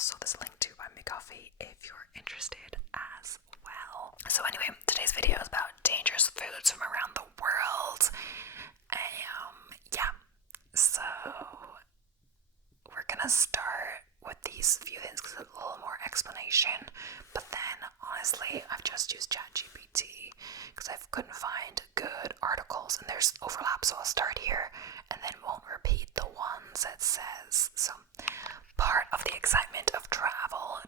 also there's a link to Buy Me Coffee if you're interested as well. So anyway, today's video is about dangerous foods from around the world. So we're gonna start with these few things because it's a little more explanation, but then honestly I've just used ChatGPT because I couldn't find good articles and there's overlap, so I'll start here and then won't repeat the ones it says. So part of the excitement of travel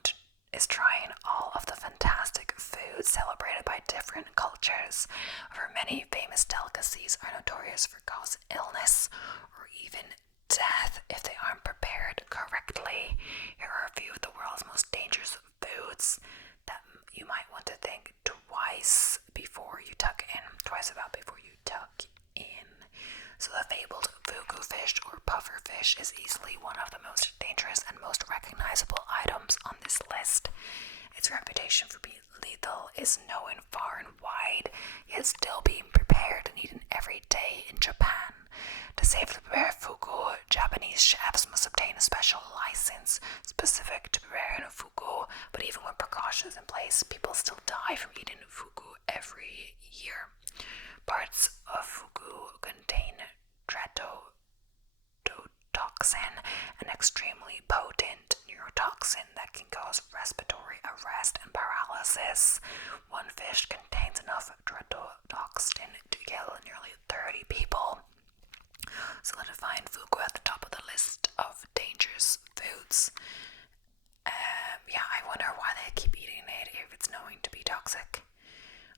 is trying all of the fantastic foods celebrated by different cultures. For many famous delicacies are notorious for causing illness or even death if they aren't prepared correctly. Here are a few of the world's most dangerous foods that you might want to think twice about before you tuck in. So the fabled fugu fish or puffer fish is easily one of the most dangerous and most recognizable items on this list. Its reputation for being lethal is known far and wide, yet still being prepared and eaten every day in Japan. To safely prepare fugu, Japanese chefs must obtain a special license specific to preparing fugu, but even with precautions in place, people still die from eating fugu every year. Parts of fugu contain tetrodotoxin, an extremely potent neurotoxin that can cause respiratory arrest and paralysis. One fish contains enough tetrodotoxin to kill nearly 30 people, solidifying fugu at the top of the list of dangerous foods. I wonder why they keep eating it if it's known to be toxic.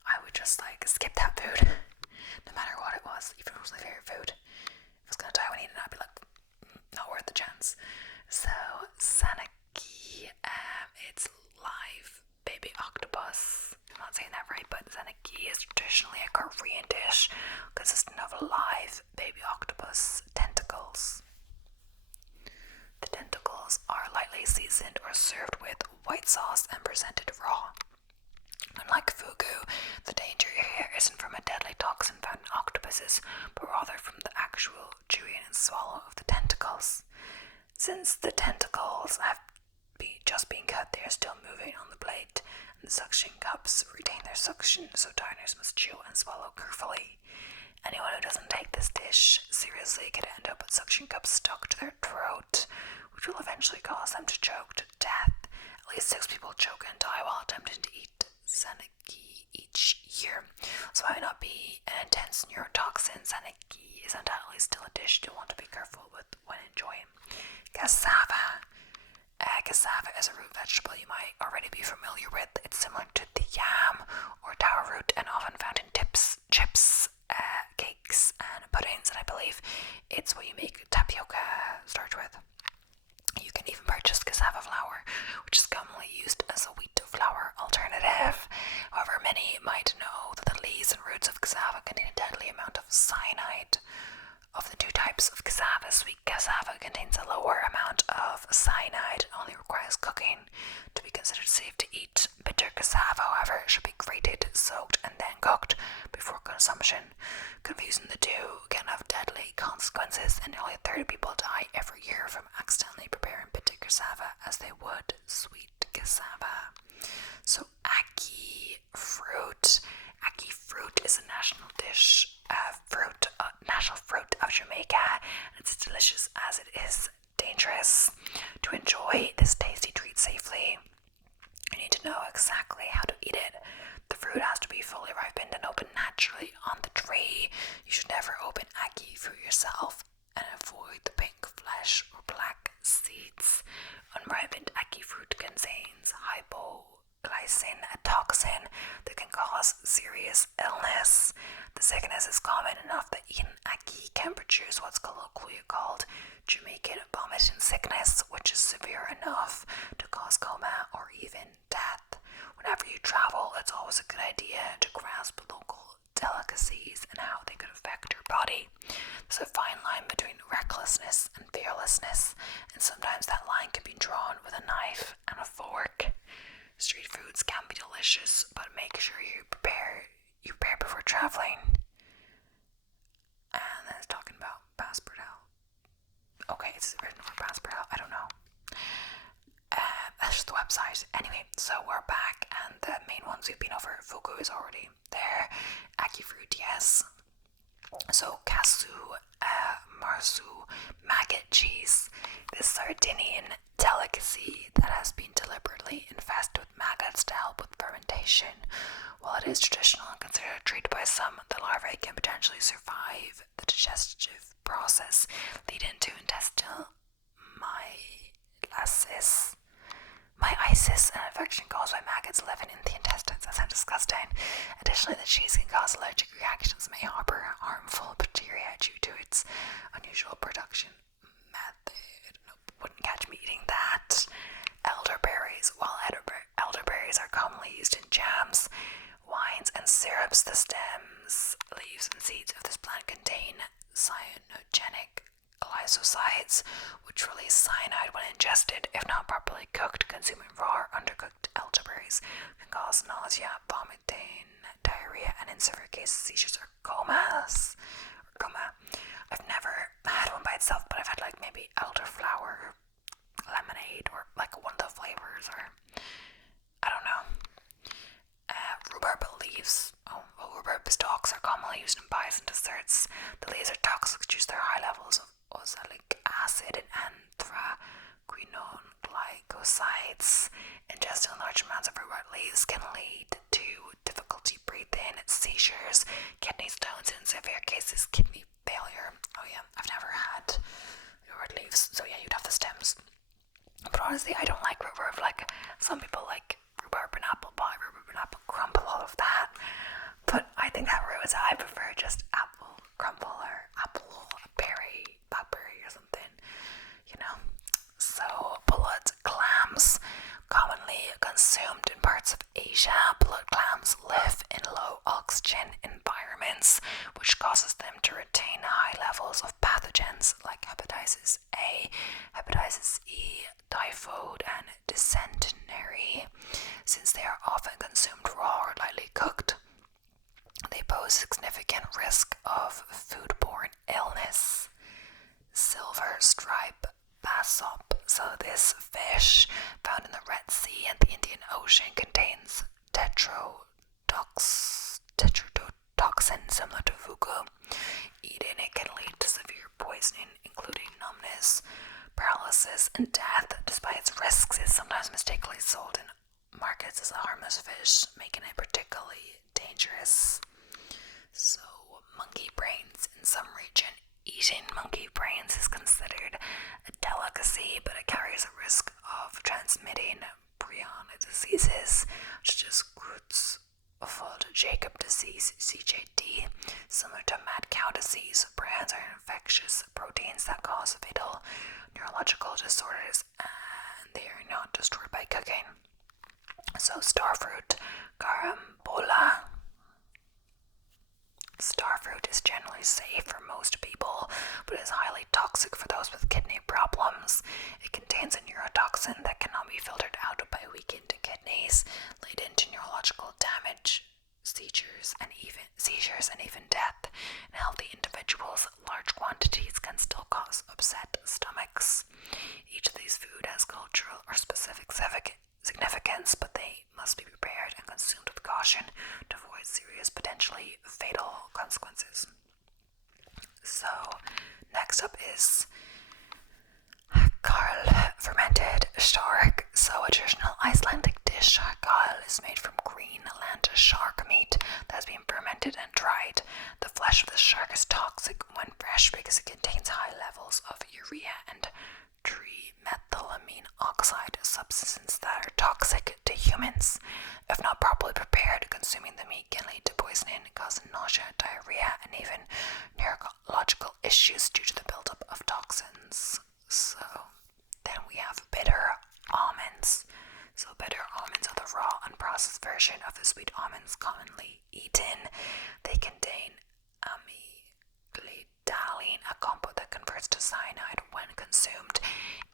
I would just skip that food, no matter what it was, even if it was my favorite food. If I was gonna die when eating it, I'd be like, not worth the chance. So, Sanaki, it's live baby octopus. I'm not saying that right, but Sanaki is traditionally a Korean dish consisting of live baby octopus tentacles. The tentacles are lightly seasoned or served with white sauce and presented raw. Unlike fugu, the danger here isn't from a deadly toxin found in octopuses, but rather from the actual chewing and swallow of the tentacles. Since the tentacles have just been cut, they are still moving on the plate, and the suction cups retain their suction, so diners must chew and swallow carefully. Anyone who doesn't take this dish seriously could end up with suction cups stuck to their throat, which will eventually cause them to choke to death. At least 6 people choke and die while attempting to eat Sanaki each year. So it might not be an intense neurotoxin. Sanaki is undoubtedly still a dish you'll want to be careful with when enjoying. Cassava. Cassava is a root vegetable you might already be familiar with. It's similar to the yam or taro root and often found in chips, cakes, and puddings, and I believe it's what you make tapioca starch with. You can even purchase cassava flour, which is commonly used as a wheat flour alternative. However, many might know that the leaves and roots of cassava contain a deadly amount of cyanide. Of the two types of cassava, sweet cassava contains a lower amount of cyanide and only requires cooking to be considered safe to eat. Bitter cassava, however, should be grated, soaked, and then cooked before consumption. Confusing the two can have deadly consequences, and nearly 30 people die every year from accidentally preparing bitter cassava as they would sweet cassava. So ackee fruit. Ackee fruit is a national dish, national fruit of Jamaica, and it's as delicious as it is dangerous. To enjoy this tasty treat safely, you need to know exactly how to eat it. The fruit has to be fully ripened and open naturally on the tree. You should never open ackee fruit yourself and avoid the pink flesh or black seeds. Unripened ackee fruit contains hypoglycin, a toxin that can cause serious illness. The sickness is common enough that eating ackee can produce what's colloquially called Jamaican vomiting sickness, which is severe enough to cause coma or even death. Whenever you travel, it's always a good idea to grasp local delicacies and how they could affect your body. There's a fine line between recklessness and fearlessness, and sometimes that line can be drawn with a knife and a fork. Street foods can be delicious, but make sure you prepare before traveling. And then it's talking about Passport. Okay, it's written for Passport. I don't know. website. Anyway, so we're back, and the main ones we've been over. Fugu is already there. Aki fruit, yes. So casu, marsu, maggot cheese, this Sardinian delicacy that has been deliberately infested with maggots to help with fermentation. While it is traditional and considered a treat by some, the larvae can potentially survive the digestive process, leading to intestinal myelitis, an infection caused by maggots living in the intestines. That sounds disgusting. Additionally, the cheese can cause allergic reactions, may harbor harmful bacteria due to its unusual production method. Nope, wouldn't catch me eating that. Elderberries. While elderberries are commonly used in jams, wines, and syrups, the stems, leaves, and seeds of this plant contain cyanogenic glycosides, which release cyanide when ingested. If not properly cooked, consuming raw or undercooked elderberries can cause nausea, vomiting, diarrhea, and in severe cases, seizures or coma. I've never had one by itself, but I've had like maybe elderflower lemonade or like one of the flavors, or I don't know. Rhubarb leaves. Rhubarb stalks are commonly used in pies and desserts. The leaves are toxic due to their high levels of oxalic acid and anthraquinone glycosides. Ingesting large amounts of rhubarb leaves can lead to difficulty breathing, seizures, kidney stones, and in severe cases, kidney failure. Oh yeah, I've never had rhubarb leaves, so yeah, you'd have the stems. But honestly, I don't like rhubarb. Like, some people like rhubarb and apple pie, rhubarb and apple crumble, all of that. But I think that ruins it. I prefer just apple crumble or apple berry, blackberry or something, you know. So, blood clams, commonly consumed in parts of Asia. Blood clams live in low oxygen environments, which causes them to retain high levels of pathogens like hepatitis A, hepatitis E, typhoid, and dysentery. Since they are often consumed raw or lightly cooked, they pose significant risk of foodborne illness. Silver stripe bassop. So this fish, found in the Red Sea and the Indian Ocean, contains tetrodotoxin similar to fugu. Eating it can lead to severe poisoning, including numbness, paralysis, and death. Despite its risks, it is sometimes mistakenly sold in markets as a harmless fish, making it particularly dangerous. So, monkey brains. In some region, eating monkey brains is considered a delicacy, but it carries a risk of transmitting prion diseases such as Creutzfeldt-Jakob disease, CJD. Similar to mad cow disease, prions are infectious proteins that cause fatal neurological disorders, and they are not destroyed by cooking. So, starfruit, carambola. Starfruit is generally safe for most people, but is highly toxic for those with kidney problems. It contains a neurotoxin that cannot be filtered out by weakened kidneys, leading to neurological damage, seizures, and even death. In healthy individuals, large quantities can still cause upset stomachs. Each of these foods has cultural or specific significance, but they must be prepared and consumed with caution to avoid serious, potentially fatal consequences. So, next up is Karl fermented shark. So, a traditional Icelandic dish, Karl, is made from Greenland shark meat that has been fermented and dried. The flesh of the shark is toxic when fresh because it contains high levels of urea and trimethylamine oxide, substances that are toxic to humans. If not properly prepared, consuming the meat can lead to poisoning, causing nausea, diarrhea, and even neurological issues due to the buildup of toxins. So, then we have bitter almonds. So, bitter almonds are the raw, unprocessed version of the sweet almonds commonly eaten. They contain amygdaline, a compound that converts to cyanide when consumed.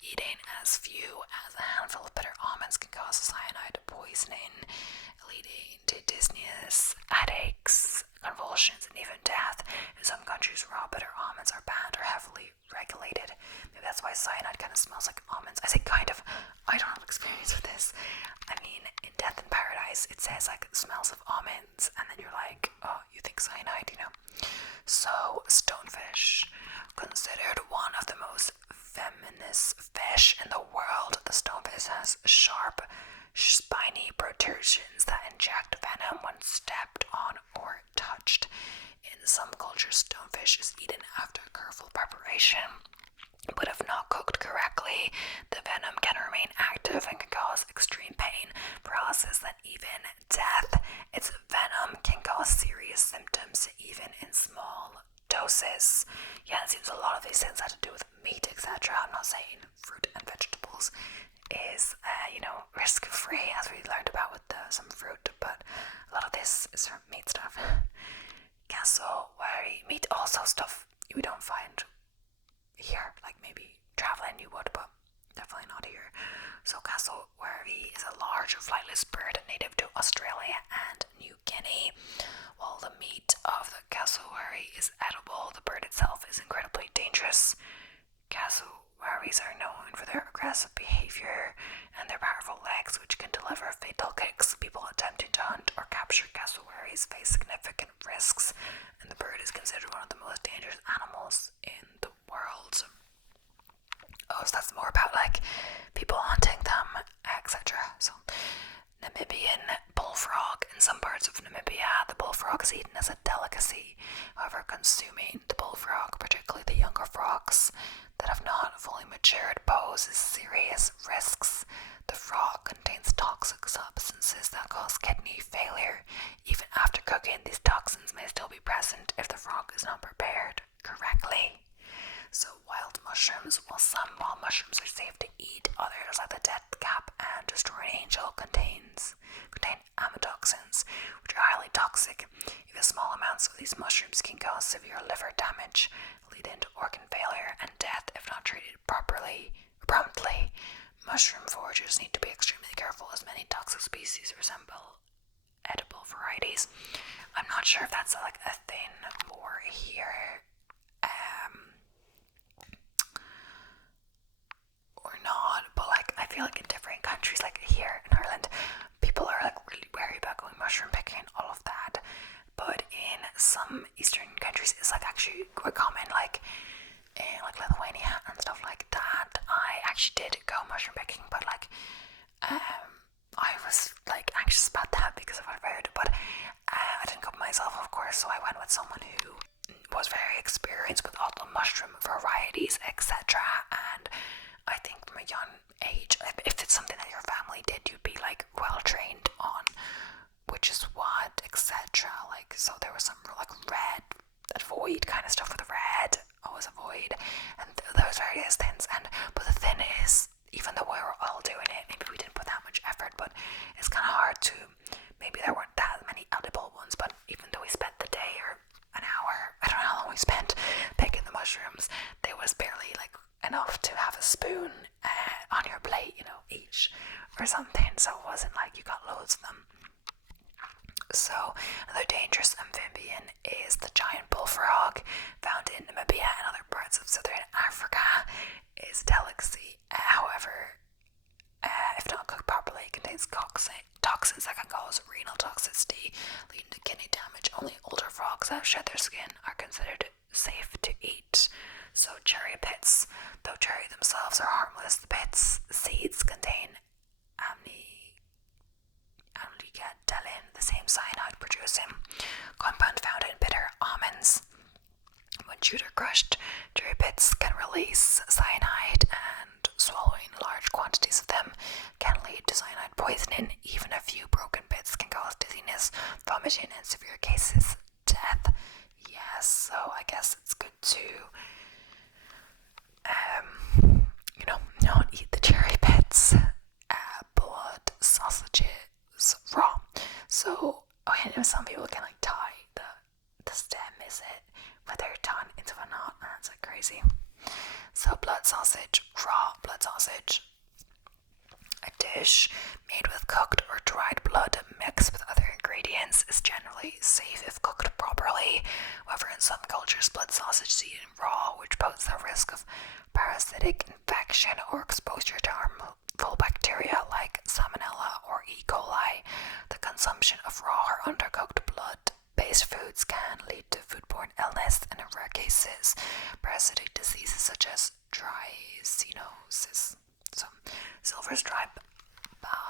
Eating as few as a handful of bitter almonds can cause cyanide poisoning, leading to dizziness, headaches, convulsions, and even death. In some countries, raw bitter almonds are banned or heavily regulated. Maybe that's why cyanide kind of smells like almonds. I say kind of. I don't have experience with this. this, it says like it smells of almonds, and then you're like, oh, you think cyanide, you know. So stonefish, considered one of the most venomous fish in the world, the stonefish has sharp, spiny protrusions that inject venom when stepped on or touched. In some cultures, stonefish is eaten after careful preparation, but if not cooked correctly, the venom can remain active and can cause extreme pain, paralysis, and even death. Its venom can cause serious symptoms even in small doses. Yeah, it seems a lot of these things have to do with meat, etc. I'm not saying fruit and vegetables is, risk-free, as we learned about with some fruit, but a lot of this is from meat stuff. Cassowary meat, also stuff we don't find here, like maybe traveling you would, but definitely not here. So cassowary is a large flightless bird native to Australia and New Guinea. While the meat of the cassowary is edible, the bird itself is incredibly dangerous. Cassowaries are known for their aggressive behavior and their powerful legs, which can deliver fatal kicks. People attempting to hunt or capture cassowaries face significant risks, and the bird is considered one of the most dangerous animals in the world. Oh, so that's more about like people hunting them, etc. So, Namibian bullfrog. In some parts of Namibia, the bullfrog is eaten as a delicacy. However, consuming the bullfrog, particularly the younger frogs that have not fully matured, poses serious risks. The frog contains toxic substances that cause kidney failure. Even after cooking, these toxins may still be present if the frog is not prepared correctly. So wild mushrooms, while some wild mushrooms are safe to eat, others like the death cap and destroying angel contain amatoxins, which are highly toxic. Even small amounts of these mushrooms can cause severe liver damage, leading to organ failure and death if not treated promptly. Mushroom foragers need to be extremely careful, as many toxic species resemble edible varieties. I'm not sure if that's like a thing more here. Or not, but like I feel like in different countries, like here in Ireland, people are like really wary about going mushroom picking, all of that. But in some Eastern countries, it's like actually quite common, like in like Lithuania and stuff like that. I actually did go mushroom picking, but like I was like anxious about that because of what I've heard. But I didn't go myself, of course, so I went with someone who was very experienced with all the mushroom varieties, etc. And I think from a young age, if it's something that your family did, you'd be like well trained on which is what, etc. Like, so there was some like red, avoid kind of stuff with red, always avoid, and there was various things. But the thing is, even though we were all doing it, maybe we didn't put that much effort, but it's kind of hard to, maybe there weren't that many edible ones, but even though we spent the day or an hour, I don't know how long we spent picking the mushrooms, there was barely like enough to have a spoon on your plate, each or something. So it wasn't like you got loads of them. So another dangerous amphibian is the giant bullfrog, found in Namibia and other parts of southern Africa. Is a delicacy. However, if not cooked properly, it contains toxins that can cause renal toxicity, leading to kidney damage. Only older frogs that have shed their skin are considered safe to eat. So cherry pits, though cherry themselves are harmless, the pits' seeds contain amlodipine, the same cyanide-producing compound found in bitter almonds. When chewed or crushed, cherry pits can release cyanide, and swallowing large quantities of them can lead to cyanide poisoning. Even a few broken pits can cause dizziness, vomiting, and severe cases, death. Yes, so I guess it's good to not eat the cherry pits. Blood sausages raw. So, some people can like tie the stem, is it, with their tongue into a knot. That's like crazy. So raw blood sausage. A dish made with cooked or dried blood mixed with other ingredients is generally safe if cooked properly. However, in some cultures, blood sausage is eaten raw, which poses the risk of parasitic infection or exposure to harmful bacteria like Salmonella or E. coli. The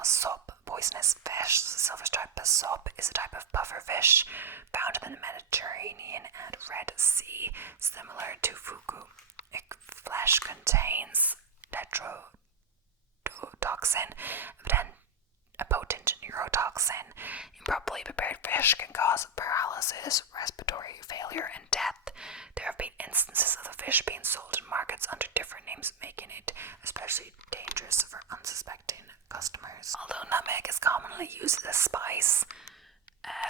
cause SUP, poisonous fish. Silver striped SUP is a type of puffer fish found in the Mediterranean and Red Sea, similar to fugu. Its flesh contains tetrodotoxin, a potent neurotoxin. Improperly prepared fish can cause paralysis, respiratory failure, and death. There have been instances of the fish being sold in markets under different names, making it especially dangerous for unsuspecting customers. Although nutmeg is commonly used as a spice,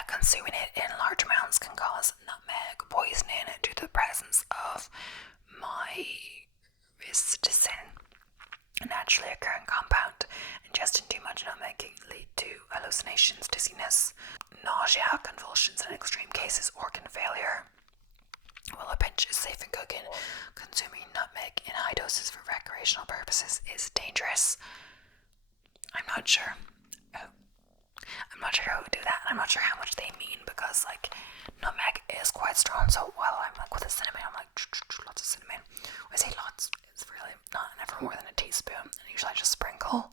consuming it in large amounts can cause nutmeg poisoning due to the presence of myristicin, a naturally occurring compound. Ingesting too much nutmeg can lead to hallucinations, dizziness, nausea, convulsions, and in extreme cases, organ failure. While a pinch is safe in cooking, consuming nutmeg in high doses for recreational purposes is dangerous. I'm not sure who would do that, and I'm not sure how much they mean, because like nutmeg is quite strong. So while I'm like with the cinnamon, I'm like lots of cinnamon. When I say lots, it's really never more than a teaspoon, and usually I just sprinkle,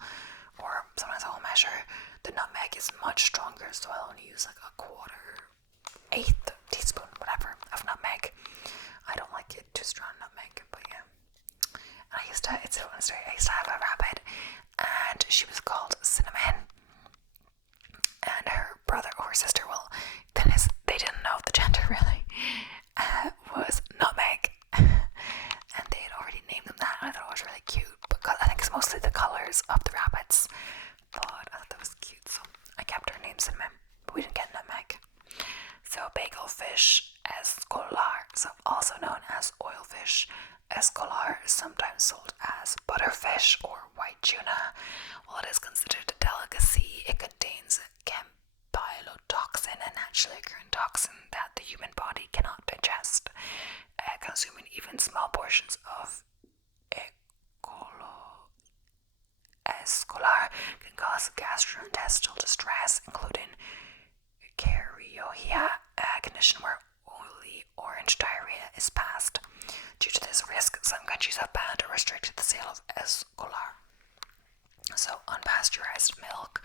or sometimes I will measure. The nutmeg is much stronger, so I'll only use like a eighth teaspoon, whatever, of nutmeg. I don't like it too strong, nutmeg, but yeah. And I used to have a rabbit, and she was called Cinnamon, and her brother or her sister, they didn't know the gender really, was Nutmeg, and they had already named them that, and I thought it was really cute, because I think it's mostly the colours of the rabbits, but I thought that was cute, so I kept her name Cinnamon, but we didn't get Nutmeg. So bagelfish, escolar, also known as oilfish. Escolar is sometimes sold as butterfish or white tuna. While it is considered a delicacy, it contains campylatoxin, a naturally occurring toxin that the human body cannot digest. Consuming even small portions of escolar can cause gastrointestinal distress, including Cariohia, a condition where oily orange diarrhea is passed. Due to this risk, some countries have banned or restricted the sale of escolar. So, unpasteurized milk,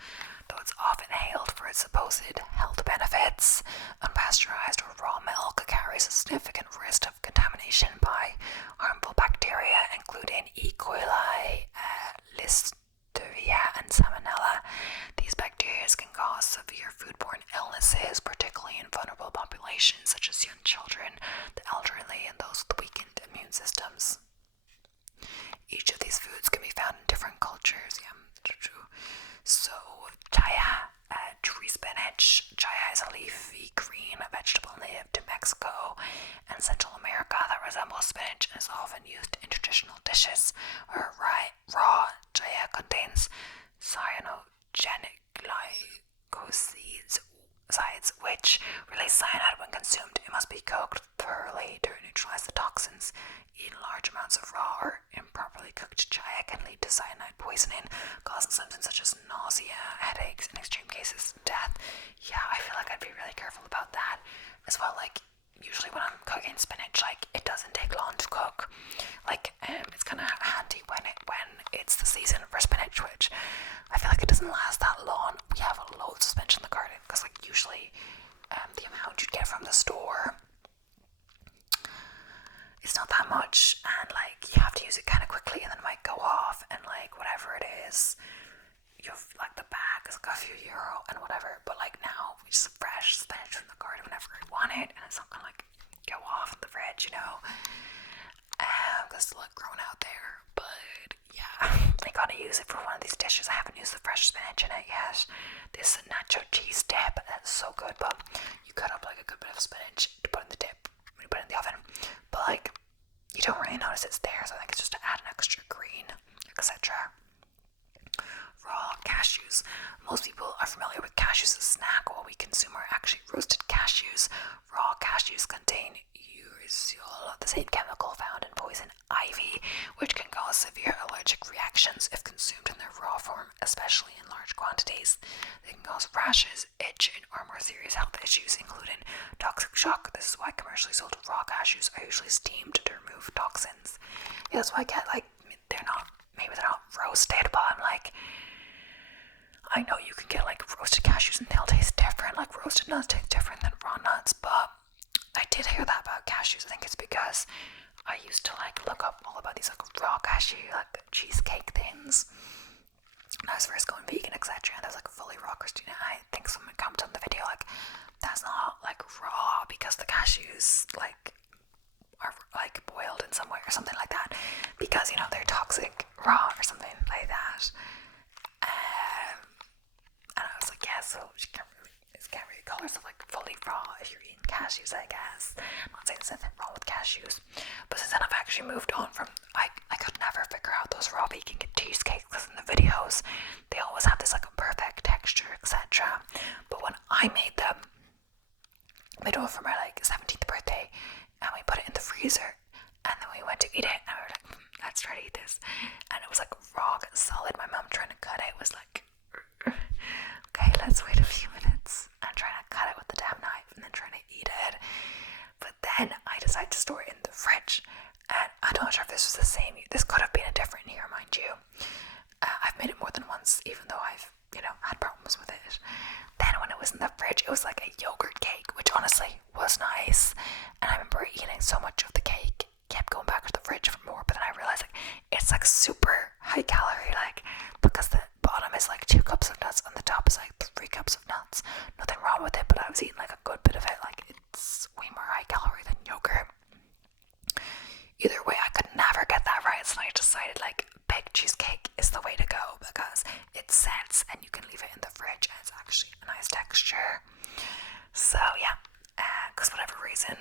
though it's often hailed for its supposed health benefits, unpasteurized or raw milk carries a significant risk of contamination by harmful bacteria, including E. coli, Listeria, and Salmonella. These bacteria can cause severe foodborne illnesses, particularly in vulnerable populations such as young children, the elderly, and those with weakened immune systems. Each of these foods can be found in different cultures. So, chaya, tree spinach. Chaya is a leafy green vegetable native to Mexico and Central America that resembles spinach and is often used in traditional dishes. Raw chaya contains cyanogenic glycosides, which release cyanide when consumed. It must be cooked thoroughly to neutralize the toxins. Eating large amounts of raw or improperly cooked chaya can lead to cyanide poisoning, causing symptoms such as nausea, headaches, in extreme cases, death. Yeah, I feel like I'd be really careful about that as well. Like, usually when I'm cooking spinach, like, it doesn't take long to cook. Like, it's kind of handy when it's the season for spinach, which I feel like it doesn't last that long. We have loads of spinach in the garden, because like usually the amount you'd get from the store, it's not that much, and like you have to use it kind of quickly, and then it might go off, and like whatever it is, you've like the bag is like a few euro and whatever. But like now, we just fresh spinach from the garden whenever I want it, and it's not gonna like go off in the fridge, because it's like grown out there. But yeah, I gotta use it for one of these dishes. I haven't used the fresh spinach in it yet. This nacho cheese dip, that's so good. But you cut up like a good bit of spinach to put in the dip when you put it in the oven. But like, you don't really notice it's there, so I think it's just to add an extra green, etc. Raw cashews. Most people are familiar with cashews as a snack. What we consume are actually roasted cashews. Raw cashews contain urushiol, the same chemical found in poison ivy, which can cause severe allergic reactions if consumed in their raw form, especially in large quantities. They can cause rashes, itching, or more serious health issues, including toxic shock. This is why commercially sold raw cashews are usually steamed to remove toxins. Yeah, that's why I get like, they're not roasted, but I know you can get like roasted cashews and they'll taste different, like roasted nuts taste different than raw nuts, but I did hear that about cashews. I think it's because I used to like look up all about these like raw cashew like cheesecake things when I was first going vegan, etc. And there's like fully raw Christina. I think someone commented on the video like that's not like raw because the cashews like are like boiled in some way or something like that, because you know they're toxic raw or something like that. And I was like, yeah, so you can't really call herself like fully raw if you're eating cashews, I guess. I'm not saying there's anything wrong with cashews, but since then I've actually moved on from, I could never figure out those raw vegan cheesecakes, because in the videos they always have this like perfect texture, etc. But when I made them, made one for my like 17th birthday, and we put it in the freezer, and then we went to eat it, and we were like, let's try to eat this, and it was like rock solid. My mom trying to cut it was like, okay, let's wait a few minutes, and trying to cut it with the damn knife, and then trying to eat it. But then I decided to store it in the fridge, and I'm not sure if this was the same. This could have been a different year, mind you. I've made it more than once, even though I've, you know, had problems with it. Then when it was in the fridge, it was like a yogurt cake, which honestly was nice. And I remember eating so much of the cake, kept going back to the fridge for more, but then I realized like it's like super high calorie, like because the bottom is like 2 cups of nuts and the top is like 3 cups of nuts. Nothing wrong with it, but I was eating like a good bit of it. Like it's way more high calorie than yogurt. Either way, I could never get that right, so I decided like baked cheesecake is the way to go because it sets and you can leave it in the fridge and it's actually a nice texture. So yeah, because whatever reason,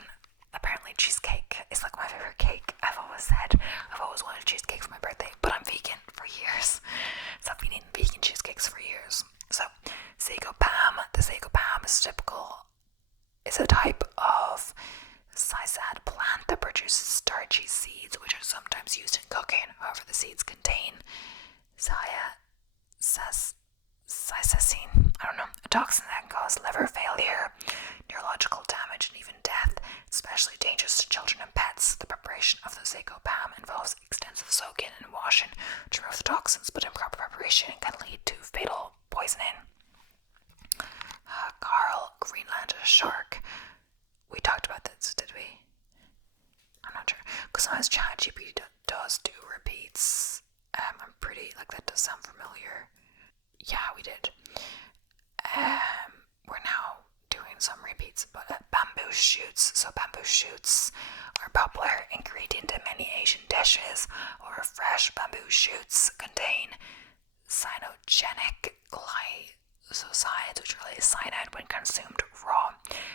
apparently cheesecake is like my favorite cake. I've always said I've always wanted cheesecake for my birthday, but I'm vegan for years, so I've been eating vegan cheesecakes for years. So sago palm, the sago palm is typical. It's a type of sisal plant that produces starchy seeds, which are sometimes used in cooking. However, the seeds contain cyacesin, a toxin that can cause liver failure, neurological damage, and even death. It's especially dangerous to children and pets. The preparation of the sago palm involves extensive soaking and washing to remove the toxins, but improper preparation can lead to fatal poisoning. Carl Greenland shark. We talked about this, did we? I'm not sure. Because sometimes ChatGPT does do repeats. I'm pretty, like, that does sound familiar. Yeah, we did. We're now doing some repeats, but bamboo shoots. So bamboo shoots are a popular ingredient in many Asian dishes, or fresh bamboo shoots contain cyanogenic glycosides, which are cyanide when consumed raw.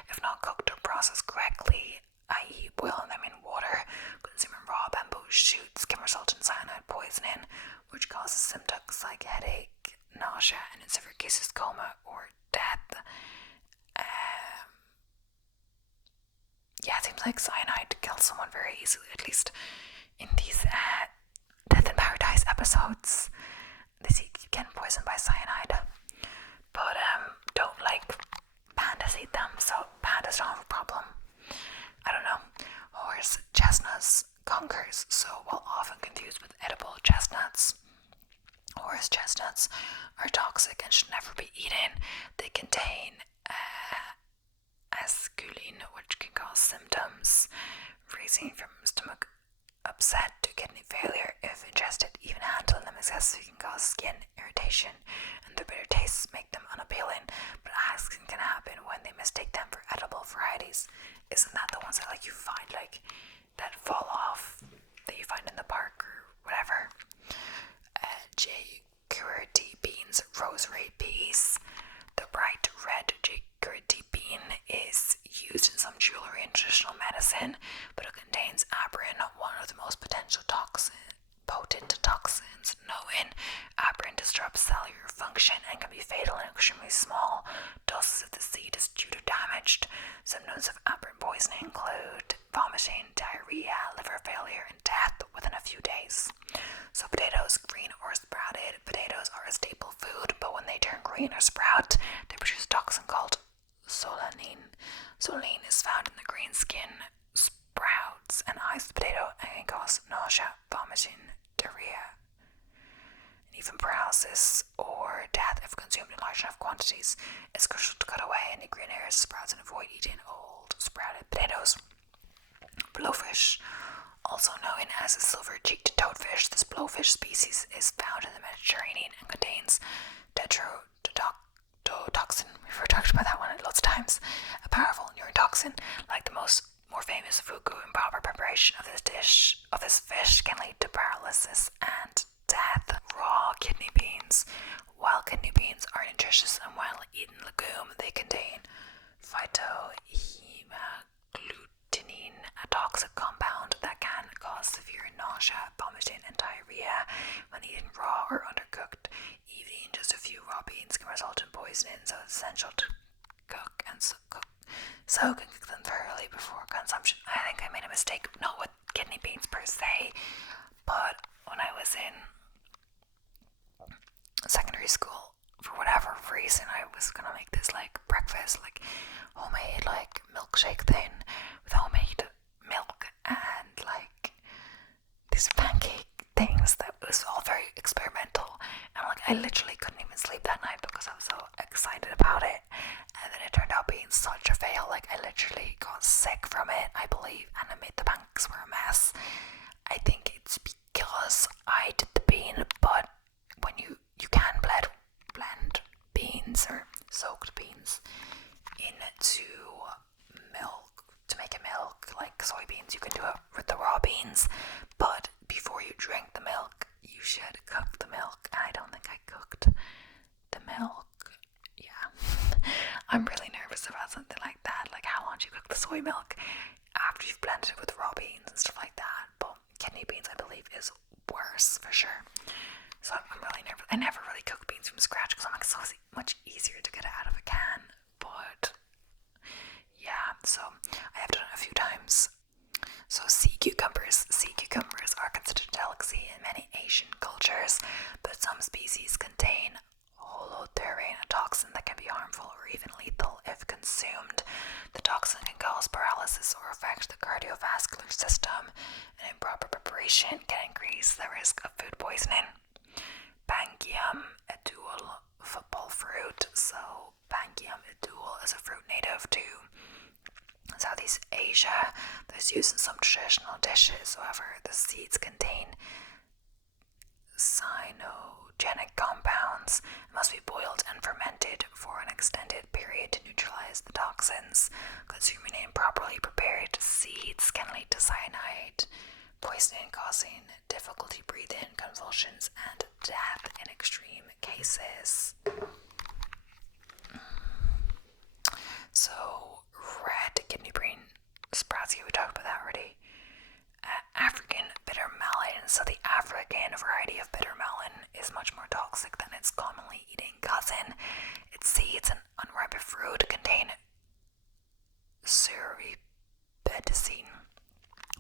If not cooked or processed correctly, i.e. boiling them in water, consuming raw bamboo shoots can result in cyanide poisoning, which causes symptoms like headache, nausea, and in severe cases coma or death. Yeah, it seems like cyanide kills someone very easily, at least in these Death in Paradise episodes. They see you getting poisoned by cyanide. But don't like pandas eat them, so pandas don't have a problem. I don't know. Horse chestnuts, conkers, so while often confused with edible chestnuts, horse chestnuts are toxic and should never be eaten. They contain acetylcholine, which can cause symptoms ranging from stomach upset to kidney failure if ingested. Even handling them excessively can cause skin irritation, and their bitter tastes make them unappealing. But accidents can happen when they mistake them for edible varieties. Isn't that the ones that like you find like that fall off that you find in the park or whatever? J-curity beans, rosary peas. The bright red J-curity bean is used in some jewelry and traditional medicine, but it contains aberrin, one of the most potent toxins known. Aberrin disrupts cellular function and can be fatal in extremely small doses if the seed is due to damaged. Symptoms of aberrin poisoning include vomiting, diarrhea, liver failure, and death within a few days. So potatoes, green or sprouted. Potatoes are a staple food, but when they turn green or sprout, they produce a toxin called solanine. Solanine is found in the green skin sprouts and eyes of the potato and can cause nausea, vomiting, diarrhea, and even paralysis or death if consumed in large enough quantities, it's crucial to cut away any green areas, sprouts, and avoid eating old sprouted potatoes. Blowfish, also known as a silver-cheeked toadfish, this blowfish species is found in the Mediterranean and contains tetrodotoxin. We've talked about that one lots of times. A powerful neurotoxin, like the more famous fugu. Improper preparation of this fish can lead to paralysis and death. Raw kidney beans. While kidney beans are nutritious and widely eaten legume, they contain phytohemagglutinin, a toxic compound that can cause severe nausea, vomiting, and diarrhea when eaten raw or undercooked. Eating just a few raw beans can result in poisoning, so it's essential to cook and cook them thoroughly before consumption. I think I made a mistake, not with kidney beans per se, but when I was in secondary school, for whatever reason, I was gonna make this like breakfast, like homemade like milkshake thing with homemade milk and like these pancake things that was all very experimental, and like I literally couldn't even sleep that night because I was so excited about it, and then it turned out being such a fail. Like I literally got sick from it, I believe, and it made the pancakes were a mess. I think it's because I did the bean, but when you can blend beans or soaked beans into milk to make a milk like soybeans. You can do it with the raw beans, but before you drink the milk, you should cook the milk. And I don't think I cooked the milk. Yeah, I'm really nervous about something like that. Like, how long do you cook the soy milk after you've blended it with raw beans and stuff like that? But kidney beans, I believe, is worse for sure. So I'm really nervous. I never really cook beans from scratch because I'm like, so much easier to get it out of a can. But yeah, so I have done it a few times. So sea cucumbers. Sea cucumbers are considered a delicacy in many Asian cultures, but some species contain holothurian, a toxin that can be harmful or even lethal if consumed. The toxin can cause paralysis or affect the cardiovascular system, and improper preparation can increase the risk of food poisoning. Pangium edule, football fruit. So Pangium edule is a fruit native to Southeast Asia that's used in some traditional dishes. However, the seeds contain cyanogenic compounds and must be boiled and fermented for an extended period to neutralize the toxins. Consuming improperly prepared seeds can lead to cyanide poisoning, causing difficulty breathing, convulsions, and death in extreme cases. So, red kidney bean sprouts, we talked about that already. African bitter melon. So the African variety of bitter melon is much more toxic than its commonly eaten cousin. Its seeds and unripe fruit contain ceribedicine,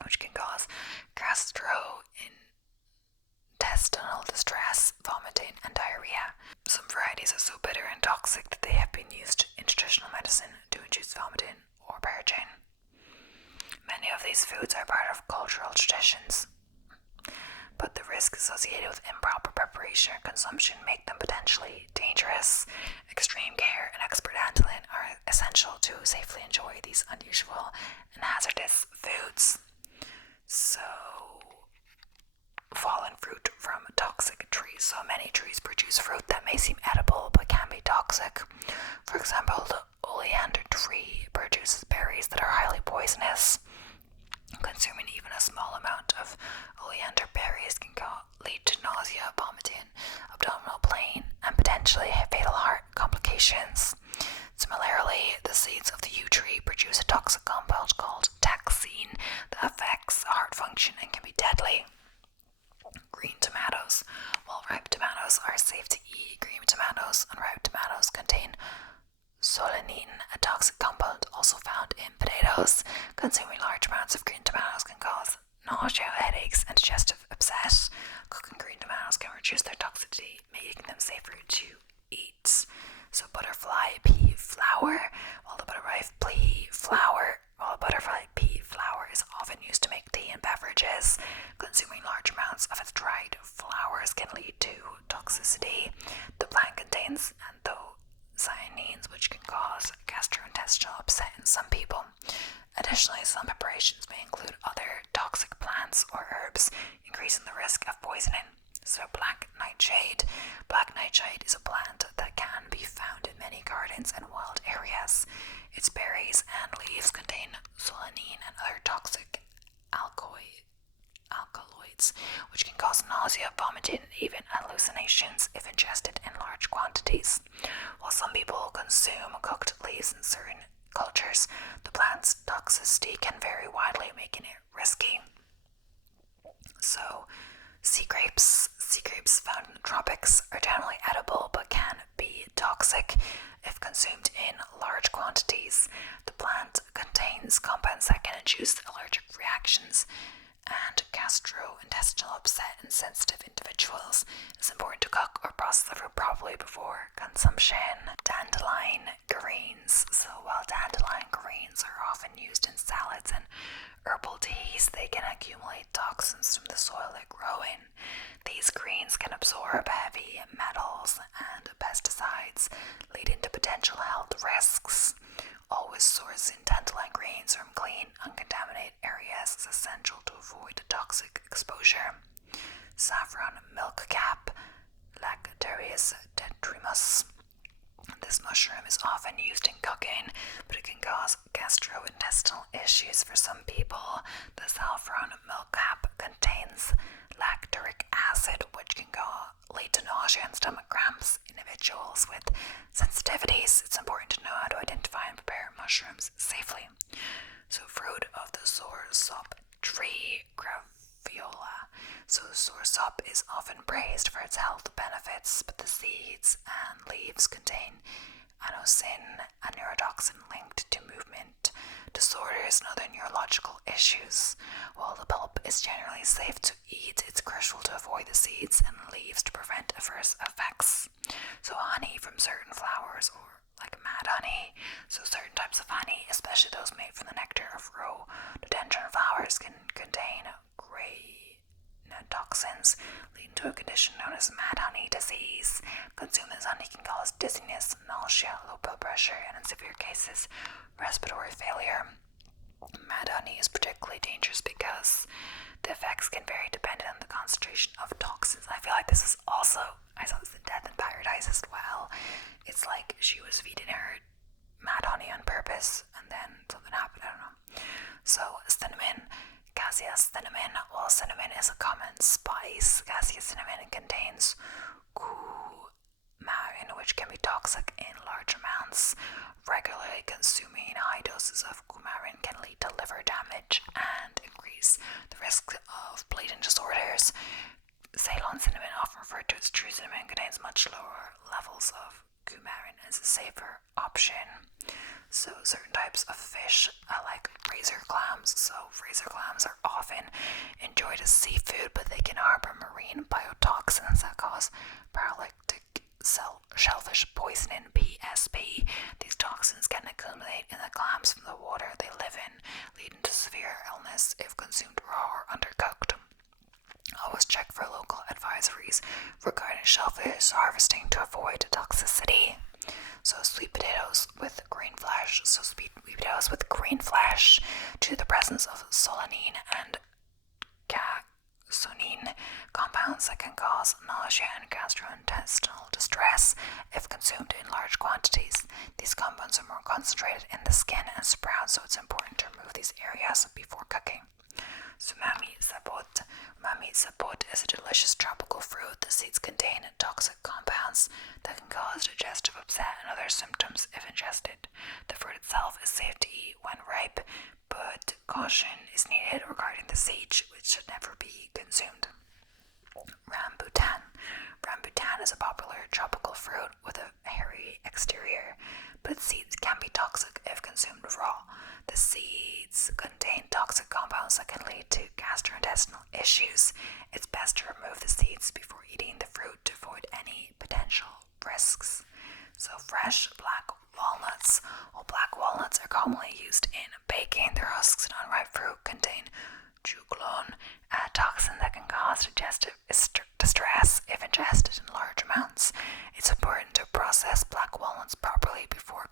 which can cause gastrointestinal distress, vomiting, and diarrhea. Some varieties are so bitter and toxic that they have been used in traditional medicine to induce vomiting or purging. Many of these foods are part of cultural traditions, but the risks associated with improper preparation or consumption make them potentially dangerous. Extreme care and expert handling are essential to safely enjoy these unusual and hazardous foods. So, fallen fruit from toxic trees. So many trees produce fruit that may seem edible but can be toxic. For example, the oleander tree produces berries that are highly poisonous. Consuming even a small amount of oleander berries can lead to nausea, vomiting, abdominal pain, and potentially fatal heart complications. Similarly, the seeds of the yew tree produce a toxic compound called taxine that affects heart function and can be deadly. Green tomatoes. While ripe tomatoes are safe to eat, green tomatoes, unripe tomatoes contain solanine, a toxic compound also found in potatoes. Consuming large amounts of green tomatoes can cause nausea, headaches, and digestive upset. Cooking green tomatoes can reduce their toxicity, making them safer to eat. So butterfly pea flower. While the butterfly pea flower is often used to make tea and beverages, consuming large amounts of its dried flowers can lead to toxicity. The plant contains which can cause gastrointestinal upset in some people. Additionally, some preparations may include other toxic plants or herbs, increasing the risk of poisoning. So black nightshade. Black nightshade is a plant that can be found in many gardens and wild areas. Its berries and leaves contain solanine and other toxic alkaloids, which can cause nausea, vomiting, and even hallucinations if ingested in large quantities. While some people consume cooked leaves in certain cultures, the plant's toxicity can vary widely, making it risky. So, sea grapes found in the tropics are generally edible but can be toxic if consumed in large quantities. The plant contains compounds that can induce allergic reactions and gastrointestinal upset in sensitive individuals. It's important to cook or process the fruit properly before consumption. Dandelion greens. So while dandelion greens are often used in salads and herbal teas, they can accumulate toxins from the soil they grow in. These greens can absorb heavy metals and pesticides, leading to potential health risks. Always sourcing dandelion greens from clean, uncontaminated areas is essential to avoid toxic exposure. Saffron milkcap, Lactarius detrimus. This mushroom is often used in cooking, but it can cause gastrointestinal issues for some people. The saffron milkcap contains lactic acid, which can lead to nausea and stomach cramps. Individuals with sensitivities, it's important to know how to identify and prepare mushrooms safely. So, fruit of the soursop tree, Graviola. So, soursop is often praised for its health benefits, but the seeds and leaves contain anosine, a neurotoxin linked to movement disorders and other neurological issues. While the pulp is generally safe to eat, it's crucial to avoid the seeds and leaves to prevent adverse effects. So honey from certain flowers, or like mad honey, so certain types of honey, especially those made from the nectar of rhododendron flowers, can contain gray toxins, leading to a condition known as mad honey disease. Consuming this honey can cause dizziness, nausea, low blood pressure, and in severe cases, respiratory failure. Mad honey is particularly dangerous because the effects can vary depending on the concentration of toxins. I feel like this is also, I saw this in Death in Paradise as well. It's like she was feeding her mad honey on purpose and then something happened, I don't know. So cinnamon, cassia cinnamon. While cinnamon is a common spice, cassia cinnamon contains coumarin, which can be toxic in large amounts. Regularly consuming high doses of coumarin can lead to liver damage and increase the risk of bleeding disorders. Ceylon cinnamon, often referred to as true cinnamon, contains much lower levels of coumarin and is a safer option. So certain types of fish, like razor clams. So razor clams are often enjoyed as seafood, but they can harbor marine biotoxins that cause paralytic shellfish poisoning, PSP. These toxins can accumulate in the clams from the water they live in, leading to severe illness if consumed raw or undercooked. Always check for local advisories regarding shellfish harvesting to avoid toxicity. So sweet potatoes with green flesh. So sweet potatoes with green flesh, due to the presence of solanine and capsaicin compounds that can cause nausea and gastrointestinal distress if consumed in large quantities. These compounds are more concentrated in the skin and sprout, so it's important to remove these areas before cooking. So Mami sapot. Mami sapot is a delicious tropical fruit. The seeds contain toxic compounds that can cause digestive upset and other symptoms if ingested. The fruit itself is safe to eat when ripe, but caution is needed regarding the seeds, which should never be consumed. Rambutan. Rambutan is a popular tropical fruit with a hairy exterior, but its seeds can be toxic if consumed raw. The seeds contain toxic compounds that can lead to gastrointestinal issues. It's best to remove the seeds before eating the fruit to avoid any potential risks. So fresh black walnuts. While black walnuts are commonly used in baking, their husks and unripe fruit contain juglone, a toxin that can cause digestive distress if ingested in large amounts. It's important to process black walnuts properly before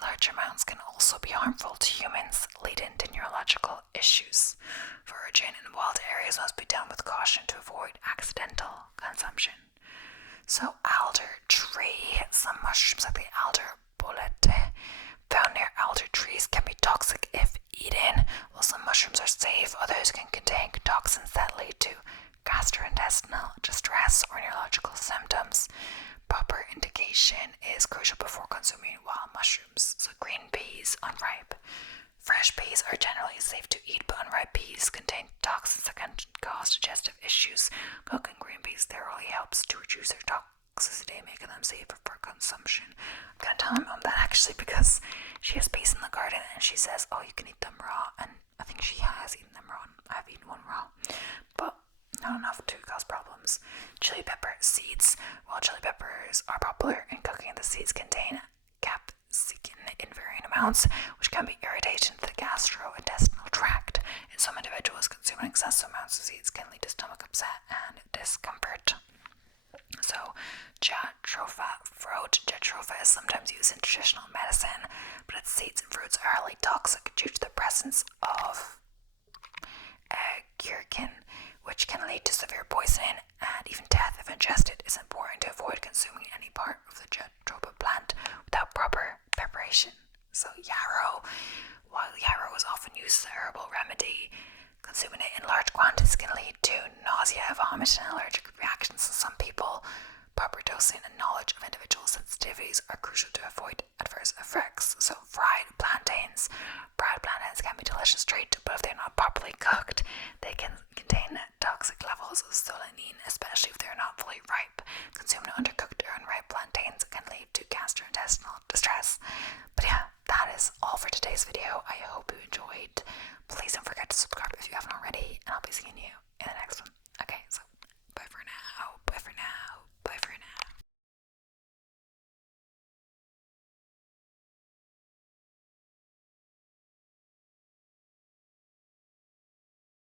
in large amounts can also be harmful to humans, leading to neurological issues. Foraging in wild areas must be done with caution to avoid accidental consumption. So alder tree, some mushrooms like the alder bullet found near alder trees can be toxic if eaten. While some mushrooms are safe, others can contain toxins that lead to gastrointestinal distress or neurological symptoms. Proper indication is crucial before consuming wild mushrooms. So green peas, unripe. Fresh peas are generally safe to eat, but unripe peas contain toxins that can cause digestive issues. Cooking green peas thoroughly helps to reduce their toxicity, making them safer for consumption. I'm gonna tell my mom that actually because she has peas in the garden and she says, oh, you can eat them raw, and I think she has eaten them raw. I've eaten one raw, but not enough to cause problems. Chili pepper seeds. While chili peppers are popular in cooking, the seeds contain capsaicin in varying amounts, which can be irritating to the gastrointestinal tract. In some individuals, consuming excessive amounts of seeds can lead to stomach upset and discomfort. So, jatropha fruit. Jatropha is sometimes used in traditional medicine, but its seeds and fruits are highly toxic due to the presence of curcumin, which can lead to severe poisoning and even death if ingested. It's important to avoid consuming any part of the jatropha plant without proper preparation. So yarrow. While yarrow is often used as a herbal remedy, consuming it in large quantities can lead to nausea, vomiting, and allergic reactions in some people. Proper dosing and knowledge of individual sensitivities are crucial to avoid adverse effects. So fried plantains. Fried plantains can be delicious treat, but if they're not properly cooked, they can contain toxic levels of solanine, especially if they're not fully ripe. Consuming undercooked or unripe plantains can lead to gastrointestinal distress. But yeah, that is all for today's video. I hope you enjoyed. Please don't forget to subscribe